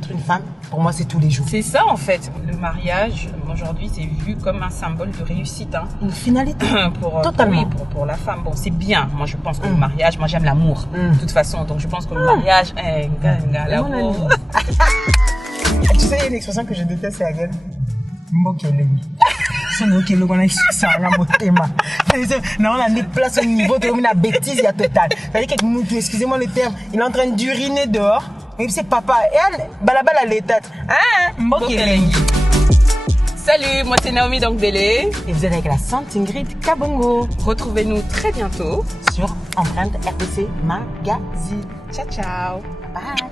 qu'être une femme, pour moi, c'est tous les jours. C'est ça en fait. Le mariage, aujourd'hui, c'est vu comme un symbole de réussite. Hein. Une finalité. Totalement. Pour la femme. Bon, c'est bien. Moi, je pense que le mariage, moi, j'aime l'amour. De toute façon, donc je pense que le mariage, l'amour. Tu sais, il y a une expression que je déteste, c'est la gueule. Mbokelemi. Non, on a mis place au niveau de la bêtise, il y a total. C'est-à-dire que, excusez-moi le terme, il est en train d'uriner dehors. Et puis c'est papa. Et elle, balabala les têtes. Hein? Mbokelemi. Salut, moi c'est Naomi Dongdele. Et vous êtes avec la Sainte Ingrid Kabongo. Retrouvez-nous très bientôt sur Empreinte RDC Magazine. Ciao, ciao. Bye.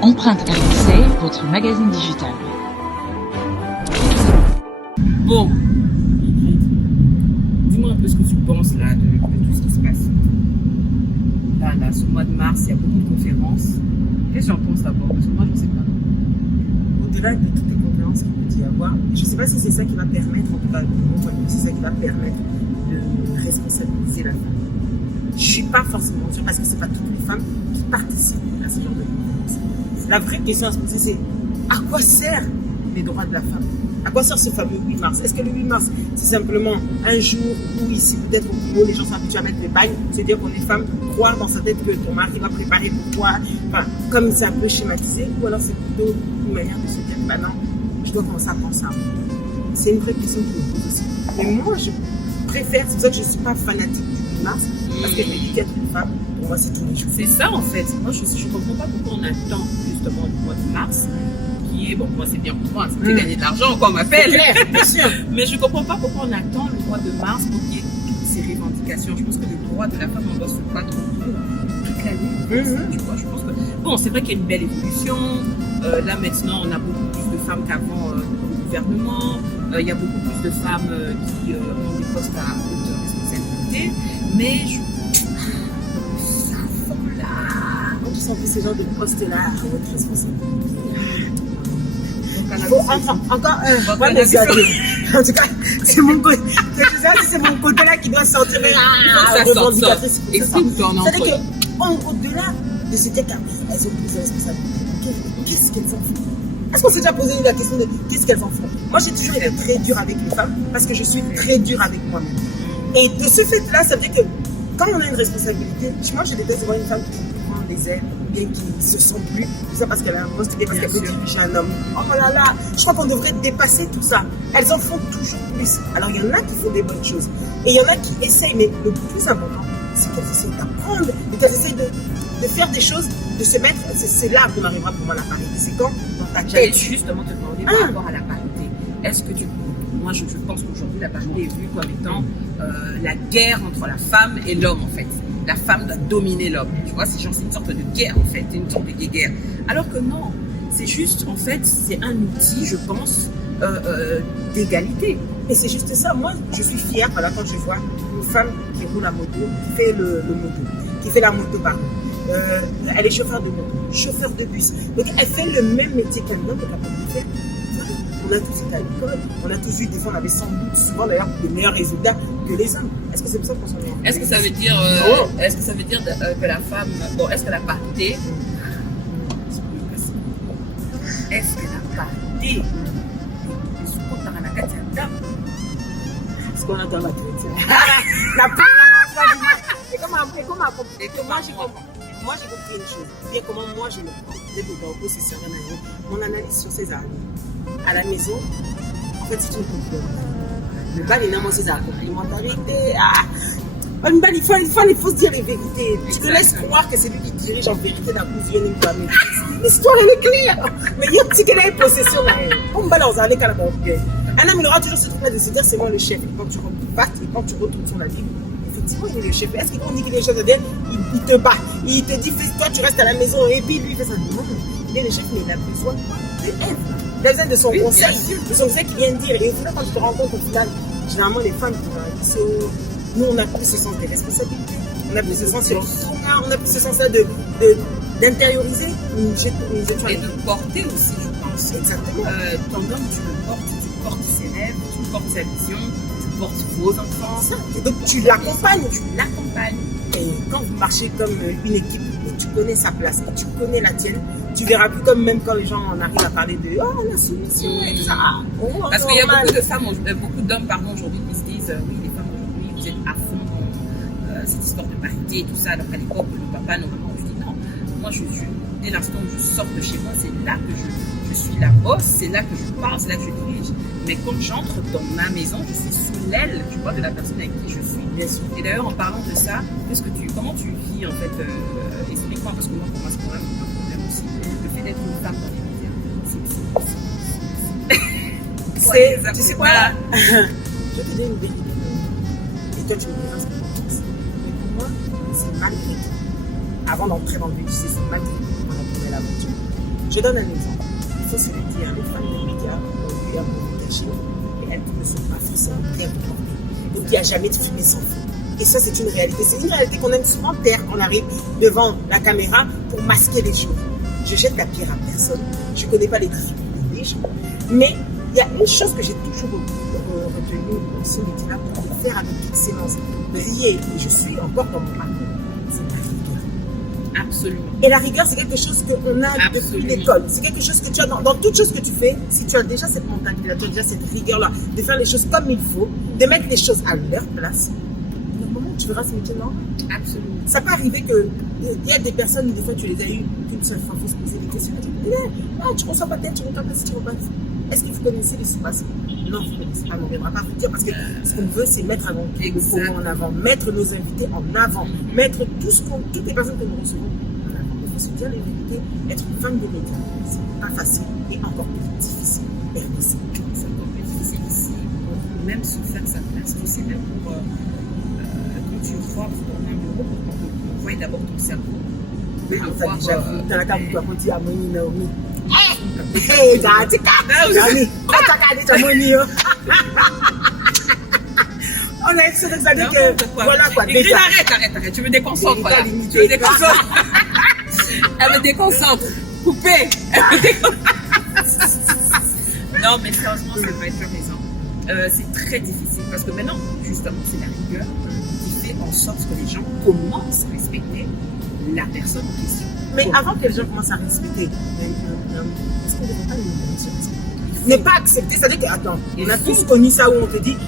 Empreinte RDC, votre magazine digital. Bon, dis-moi un peu ce que tu penses là de tout ce qui se passe. Là, ce mois de mars, il y a beaucoup de conférences. Qu'est-ce que tu en penses d'abord? Parce que moi, je ne sais pas. Au-delà de toutes les conférences qu'il peut y avoir, je ne sais pas si c'est ça qui va permettre, en tout cas, c'est ça qui va permettre de responsabiliser la femme. Je ne suis pas forcément sûre parce que ce n'est pas toutes les femmes qui participent à ce genre de conférences. La vraie question à se poser, c'est à quoi servent les droits de la femme? À quoi sert ce fameux 8 mars? Est-ce que le 8 mars, c'est simplement un jour où ici, peut-être au Congo, les gens sont habitués à mettre les bagnes, c'est-à-dire qu'on est femme, croire dans sa tête que ton mari va préparer pour toi, enfin, comme c'est un peu schématisé, ou alors c'est plutôt une manière de se dire, bah non, je dois commencer à penser à moi. C'est une vraie question qui me pose aussi. Mais moi, je préfère, c'est pour ça que je ne suis pas fanatique du 8 mars, parce que je me dis qu'être une femme, pour moi, c'est tous les jours. C'est ça en fait. Moi, je ne comprends pas pourquoi on attend justement le mois de mars. Bon, moi c'est bien pour moi, ça fait gagner de l'argent, quoi, on m'appelle. Bien sûr. Mais je ne comprends pas pourquoi on attend le mois de mars pour qu'il y ait toutes ces revendications. Je pense que les droits de la femme, on doit se battre toute l'année. Tu vois, je pense que. Bon, c'est vrai qu'il y a une belle évolution. Là maintenant, on a beaucoup plus de femmes qu'avant au gouvernement. Il y a beaucoup plus de femmes qui ont des postes à haute responsabilité. Mais ça va là. Quand tu sens que ces genres de postes-là à haute responsabilité. Encore un. Ouais, mais en tout cas, c'est mon côté. C'est mon côté là qui doit sortir. Ça sort. Explique-toi en c'est-à-dire qu'au-delà de se dire qu'elles ont plus de responsabilités, qu'est-ce qu'elles en font? Est-ce qu'on s'est déjà posé la question de qu'est-ce qu'elles en font? Moi, j'ai toujours été très dure avec les femmes parce que je suis très dure avec moi-même. Et de ce fait-là, ça veut dire que quand on a une responsabilité, moi, je déteste voir une femme qui prend des ailes, bien qui ne se sent plus, tout ça parce qu'elle a un poste, parce qu'elle peut diriger un homme. Oh là là, je crois qu'on devrait dépasser tout ça. Elles en font toujours plus. Alors il y en a qui font des bonnes choses et il y en a qui essayent, mais le plus important, c'est qu'elles essayent d'apprendre et qu'elles essayent de faire des choses, de se mettre. C'est là qu'on arrivera pour moi à la parité. C'est quand dans ta tête. J'allais justement te demander par rapport à la parité. Est-ce que moi je pense qu'aujourd'hui la parité est vue comme étant la guerre entre la femme et l'homme en fait. La femme doit dominer l'homme. Tu vois, c'est une sorte de guerre en fait, une sorte de guerre. Alors que non, c'est juste en fait, c'est un outil, je pense, d'égalité. Et c'est juste ça. Moi, je suis fière quand je vois une femme qui roule la moto, qui fait qui fait la moto, pardon. Elle est chauffeur de moto, chauffeur de bus. Donc elle fait le même métier qu'un homme, qu'elle peut faire. On a tous été à l'école, on a tous eu des fois, on avait sans doute souvent d'ailleurs de meilleurs résultats que les hommes. Est-ce que c'est pour ça qu'on s'en est? Est-ce que ça veut dire, que la femme, bon, est-ce que la parité, est-ce qu'on entend la chrétienne? Moi, j'ai compris une chose. Bien comment moi, je le prends. Dès que c'est serein, mon analyse sur ces années. À la maison, en fait, c'est une complémentarité. Le bal, il c'est la complémentarité. Il faut se dire les vérités. Tu te laisses croire que c'est lui qui dirige en vérité la cousin d'une famille. L'histoire, elle est claire. Mais il y a un petit qu'elle a une possession là. Comme balle, on s'en est qu'à la banque. Un homme, il aura toujours ce truc-là de se dire c'est moi le chef. Et quand tu rebattes et quand tu retournes sur la vie, effectivement, il est le chef. Est-ce qu'on dit qu'il est le chef de il te bat. Il te dit, toi, tu restes à la maison. Et puis, lui, il fait ça. Non, il est le chef, mais il a besoin de elle. Il a besoin de son conseil. De son conseil qui vient de dire. Et au final, quand tu te rends compte, au final, généralement, les femmes qui sont. Nous, on a plus ce sens de responsabilité. On a plus ce sens d'intérioriser. Et de porter aussi, je pense. Exactement. Ton homme, tu portes ses rêves, tu portes sa vision, tu portes vos enfants. Ça. Et donc, tu l'accompagnes. Tu l'accompagnes. Et quand vous marchez comme une équipe, et tu connais sa place, et tu connais la tienne, Tu verras plus comme même quand les gens en arrivent à parler de la soumission et tout ça. Parce qu'il y a beaucoup de femmes, beaucoup d'hommes aujourd'hui qui se disent oui, les femmes aujourd'hui, vous êtes à fond dans cette histoire de parité et tout ça, alors qu'à l'époque, le papa, nos mamans, je dis non. Moi, dès l'instant où je sors de chez moi, c'est là que je suis la boss, c'est là que je parle, c'est là que je dirige. Mais quand j'entre dans ma maison, je suis sous l'aile, tu vois, de la personne avec qui je suis. Bien sûr. Et d'ailleurs, en parlant de ça, comment tu vis en fait, explique-moi, parce que moi, pour moi, c'est quand même un problème aussi. Le fait d'être une femme dans les médias, tu sais quoi? Je te dis une vérité. Et toi, tu me diras ce que tu penses. Mais pour moi, c'est malgré tout. Avant d'entrer dans le vif, c'est malgré tout qu'on a trouvé l'aventure. Je donne un exemple. Il faut se le dire, les femmes des médias ont eu un peu caché et elles ne sont pas forcément très reportées. Donc, il n'y a jamais de fumée sans feu. Et ça, c'est une réalité. C'est une réalité qu'on aime souvent taire quand on arrive devant la caméra pour masquer les choses. Je jette la pierre à personne. Je ne connais pas les difficultés des gens. Mais il y a une chose que j'ai toujours retenue au sein de Tina pour le faire avec excellence. Briller, et je suis encore dans mon parcours, c'est la rigueur. Absolument. Et la rigueur, c'est quelque chose qu'on a depuis l'école. C'est quelque chose que tu as dans toute chose que tu fais. Si tu as déjà cette mentalité-là, tu as déjà cette rigueur-là, de faire les choses comme il faut, de mettre les choses à leur place, normalement, tu verras ce métier normal. Absolument. Ça peut arriver qu'il y a des personnes, des fois, tu les as eues qu'une seule fois, il faut se poser des questions. Tu dis, tu ne reçois pas tête, tu ne reçois pas si tu repasses. Est-ce que vous connaissez les situations? Non, vous ne connaissez pas, on ne viendra pas vous dire parce que ce qu'on veut, c'est mettre le promo en avant, mettre nos invités en avant, mettre toutes les personnes que nous recevons en avant. Il faut se dire les vérités. Être une femme de médias, c'est pas facile et encore plus difficile. C'est encore plus difficile ici, pour même se faire sa place. Tu sais, même pour quand tu vois dans un bureau, on voit d'abord ton cerveau. Oui, on t'a déjà vu. Tu as la carte pour dire à Moni Naomi. Hey, Datika! Nani, quand tu as regardé ta Moni, on a essayé de dire que voilà quoi. Déjà, arrête, tu me déconcentres. Voilà. Tu me déconcentres. Elle me déconcentre. Coupez. Non, mais sérieusement, c'est vrai, tu as raison. C'est très difficile parce que maintenant, justement, c'est la rigueur qui fait en sorte que les gens commencent à respecter la personne en question. Mais avant que les gens commencent à respecter, est-ce qu'on ne devrait pas les respecter? Ne pas accepter, c'est-à-dire que, attends, on a tous connu ça où on te dit, vous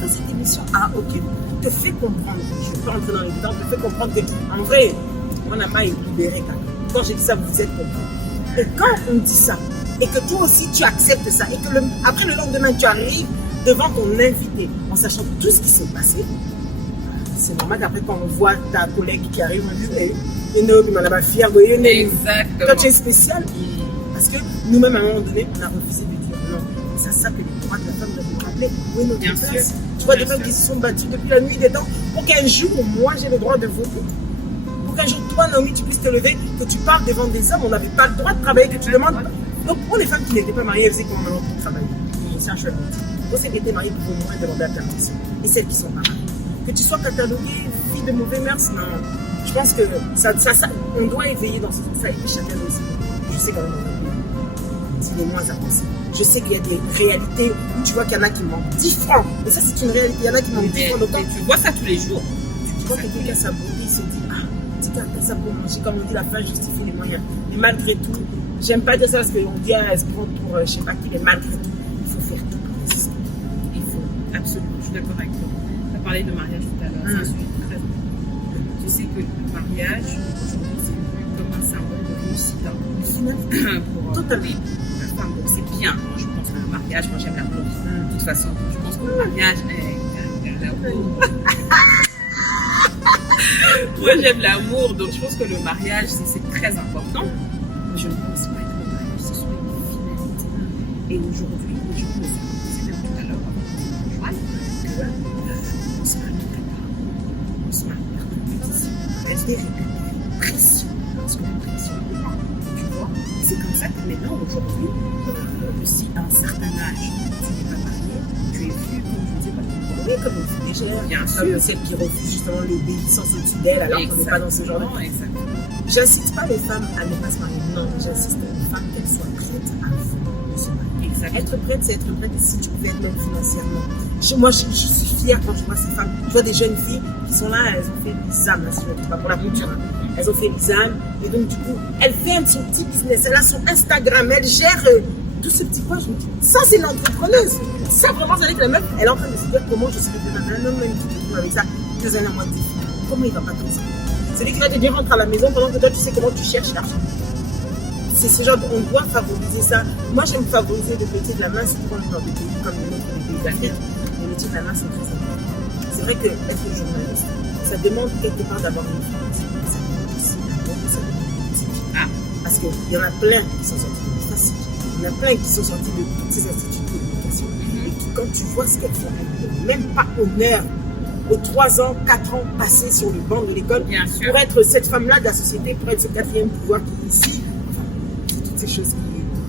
faites cette émission, ok, te fait comprendre, je peux entrer dans les détails, te fait comprendre que, en vrai, on n'a pas été libéré quand j'ai dit ça, vous êtes compris. Et quand on dit ça, et que toi aussi tu acceptes ça, et que après le lendemain tu arrives devant ton invité, en sachant tout ce qui s'est passé, c'est normal qu'après quand on voit ta collègue qui arrive, on dit, exactement. Toi tu es spécial. Parce que nous-mêmes, à un moment donné, on a refusé de dire non. C'est ça que les droits de la femme doivent nous rappeler. Où est notre place? Tu vois des femmes qui se sont battues depuis la nuit des temps pour qu'un jour, moi, j'ai le droit de voter. Pour qu'un jour, toi, Naomi, tu puisses te lever, que tu parles devant des hommes. On n'avait pas le droit de travailler, que tu demandes. Donc, pour les femmes qui n'étaient pas mariées, elles faisaient comment maintenant pour travailler? C'est un chouette. Pour celles qui étaient mariées, pour au moins demander la permission. Et celles qui sont pas mariées. Que tu sois cataloguée fille de mauvais mœurs, non. Je pense que ça, on doit éveiller dans ce sens. Ça a été chacun aussi. Je sais quand même. C'est les moins avancés. Je sais qu'il y a des réalités où tu vois qu'il y en a qui manquent 10 francs. Et ça, c'est une réalité. Il y en a qui manquent 10 francs. Donc, tu vois ça tous les jours. Tu vois quelqu'un qui a sa beauté, il se dit tu as ça pour manger. Comme on dit, la fin justifie les moyens. Et malgré tout, j'aime pas dire ça parce qu'on dit elle se prend pour je sais pas qui, mais malgré tout, il faut faire tout pour résister. Il faut, absolument. Je suis d'accord avec toi. Tu as parlé de mariage tout à l'heure. C'est un sujet très important. Je sais que le mariage, aujourd'hui, c'est vu comme un symbole de réussite. Totalement. Donc c'est bien. Moi, je pense que le mariage, moi j'aime l'amour. De toute façon, je pense que le mariage est l'amour. Moi j'aime l'amour, donc je pense que le mariage c'est très important. Mais je ne pense pas que le mariage ce soit une finalité. Et aujourd'hui, les gens me disaient même tout à l'heure, on se marie très tard. On se marie par compétition. Reste des pression. Parce que la pression est là. Tu vois, c'est comme ça que maintenant, aujourd'hui, si à un certain âge, tu n'es pas marié, tu es vu comme je ne sais pas oui, comme une fille légère, bien sûr. Comme celle qui refuse justement l'obéissance au-dessus d'elle alors qu'on n'est pas dans ce genre de... Exactement. J'incite pas les femmes à ne pas se marier, non, j'insiste les femmes qu'elles soient prêtes à de se marier. Exactement. Être prête, c'est être prête si tu peux être même financièrement. Moi, je suis fière quand je vois ces femmes. Je vois des jeunes filles qui sont là, elles ont fait l'ISAM, là, si je ne me trompe pas, pour la culture. Hein. Elles ont fait l'ISAM, et donc du coup, elles ferment son petit business. Elle a son Instagram, elle gère tout ce petit point. Je me dis, ça, c'est l'entrepreneuse. Ça, vraiment, ça veut dire que la meuf, elle est en train de se dire comment je serai demain. Un homme, même qui te trouve avec ça, 2 ans à moins de vie. Comment il va pas comme ça? C'est lui qui va te dire rentre à la maison pendant que toi, tu sais comment tu cherches l'argent. C'est ce genre, on doit favoriser ça. Moi, j'aime favoriser le métier de la main, surtout dans des pays comme les nôtres, les pays d'Afrique. Le métier de la main, c'est très important. C'est vrai que être journaliste, ça demande quelque part d'avoir une formation. Ça demande aussi ça demande aussi. Parce qu'il y en a plein qui sont sortis de l'université. Il y en a plein qui sont sortis de toutes ces instituts de l'éducation. Et qui, quand tu vois ce qu'elles font, elles ne même pas honneur aux 3 ans, 4 ans passés sur le banc de l'école pour être cette femme-là de la société, pour être ce 4e pouvoir qui est ici. Ces choses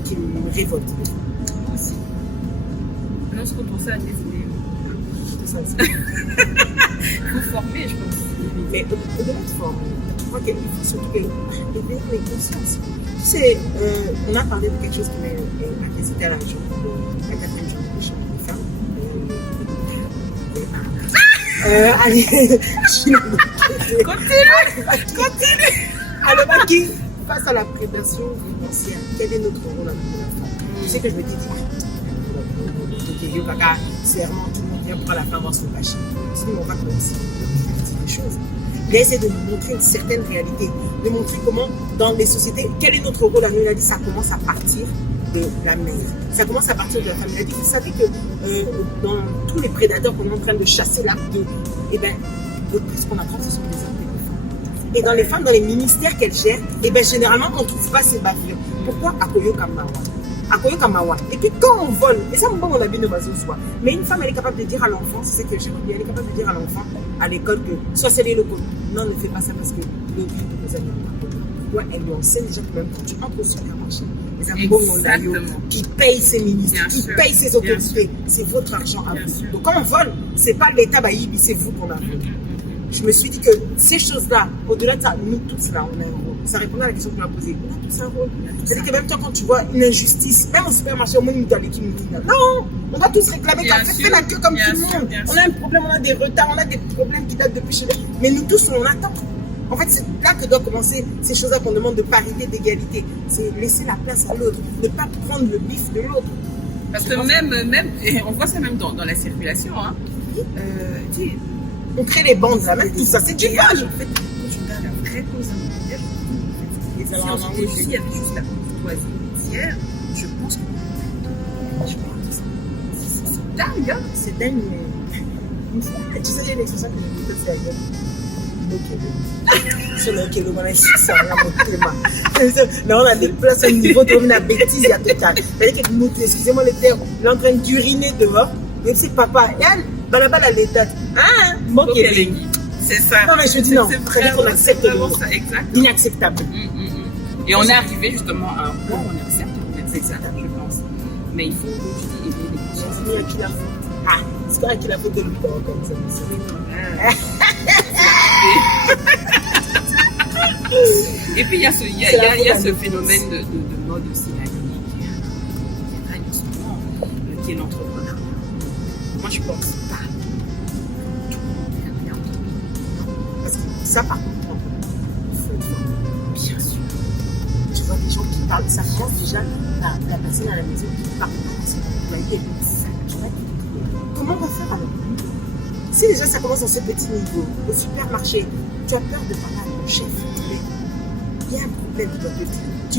qui me révoltent. Aussi. Non, ce qu'on pense à des idées. C'est ça aussi. Faut former, je pense. Mais au-delà de former, je crois qu'il faut surtout éveiller les consciences. Tu sais, on a parlé de quelque chose qui m'a visité à la journée, la 4e journée de chambre des femmes. Allez, continue. Alors, qui face à la prédation financière, quel est notre rôle à nous? Tu sais que je me dis, serment, tout le monde vient pour la fin avoir son cachet. Sinon, on va commencer à dire des choses. Il a essayé de nous montrer une certaine réalité, de montrer comment, dans les sociétés, quel est notre rôle à nous. Il a dit, ça commence à partir de la mère. Ça commence à partir de la famille. Il a dit, vous savez que dans tous les prédateurs qu'on est en train de chasser là, eh bien, le plus qu'on apprend, ce sont des hommes. Et dans les femmes, dans les ministères qu'elles gèrent, et bien généralement, on ne trouve pas ces bavures. Pourquoi Akoyo Kamawa. Et puis quand on vole, et ça, on a bien de base au soir. Mais une femme, elle est capable de dire à l'enfant, c'est ce que j'ai dit, elle est capable de dire à l'enfant à l'école que soit c'est le code. Non, ne fais pas ça parce que le vie de nos amis n'est pas. Pourquoi elle lui enseigne déjà que même quand tu entres au supermarché, les amis qui payent ses ministres, qui payent ses autorités, c'est votre argent à vous. Donc quand on vole, c'est pas l'État baïbi, c'est vous qu'on a volé. Je me suis dit que ces choses-là, au-delà de ça, nous tous là, on a un rôle. Ça répondait à la question que tu m'as posée. On a tous un rôle. C'est-à-dire que même toi, quand tu vois une injustice, même au supermarché, au monde, non, on va tous réclamer. Fais la queue comme tout le monde. On a un problème, on a des retards, on a des problèmes qui datent depuis chez nous. Mais nous tous, on attend. En fait, c'est là que doivent commencer ces choses-là qu'on demande de parité, d'égalité. C'est laisser la place à l'autre, ne pas prendre le bif de l'autre. Parce que même, et on voit ça même dans la circulation, hein. On crée les bandes là, même tout ça, c'est du mal. En fait, quand tu regardes la vraie cause alimentaire, si on se réussit avec juste la courtoisie routière, je pense que c'est dingue, hein. C'est dingue, mais tu sais, il y a une expression que je me disais ailleurs. Sur le kilo, on a 600, là, on a des places au niveau de la bêtise, il y a total. C'est-à-dire que nous, excusez-moi le terme, on est en train d'uriner dehors, mais c'est papa, et balabal à l'état. Ah, c'est ça. Non, mais je dis non, c'est accepte ça, exact. Inacceptable. Et on est arrivé justement à un point où on accepte ça, je pense. Mais il faut, comme je dis, éveiller les consciences. C'est quoi qui l'a fait de lui comme ça? Et puis il y a ce phénomène de mode aussi là, qui est l'entrepreneuriat. Moi je pense pas. Parce que ça par contre, bien sûr. Tu vois des gens qui parlent, ça commence déjà la personne à la maison qui parle. Comment on va faire alors? Si déjà ça commence dans ce petit niveau, au supermarché, tu as peur de parler à ton chef, il y a un problème qui doit te dire. Tu